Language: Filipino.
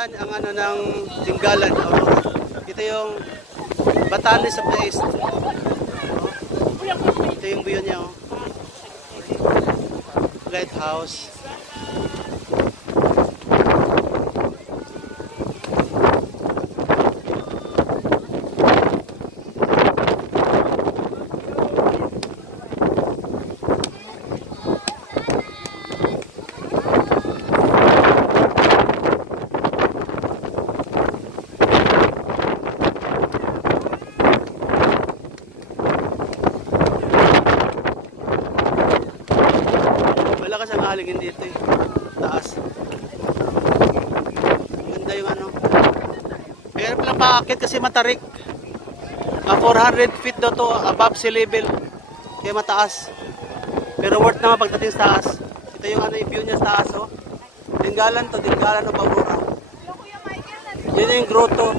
Batanes, ang ano ng Tinggalan, Aurora. Ito yung Batanes sa place. Ito yung view niya, oh. Lighthouse. Malakas ang haligin dito eh. Taas. Ganda yung ano. Kaya pala paakit kasi matarik. 400 feet daw to above sea level. Kaya mataas. Pero worth naman pagdating sa taas. Ito yung ano yung view niya sa taas, oh. Tinggalan to, Tinggalan of Aurora. Yun yung grotto.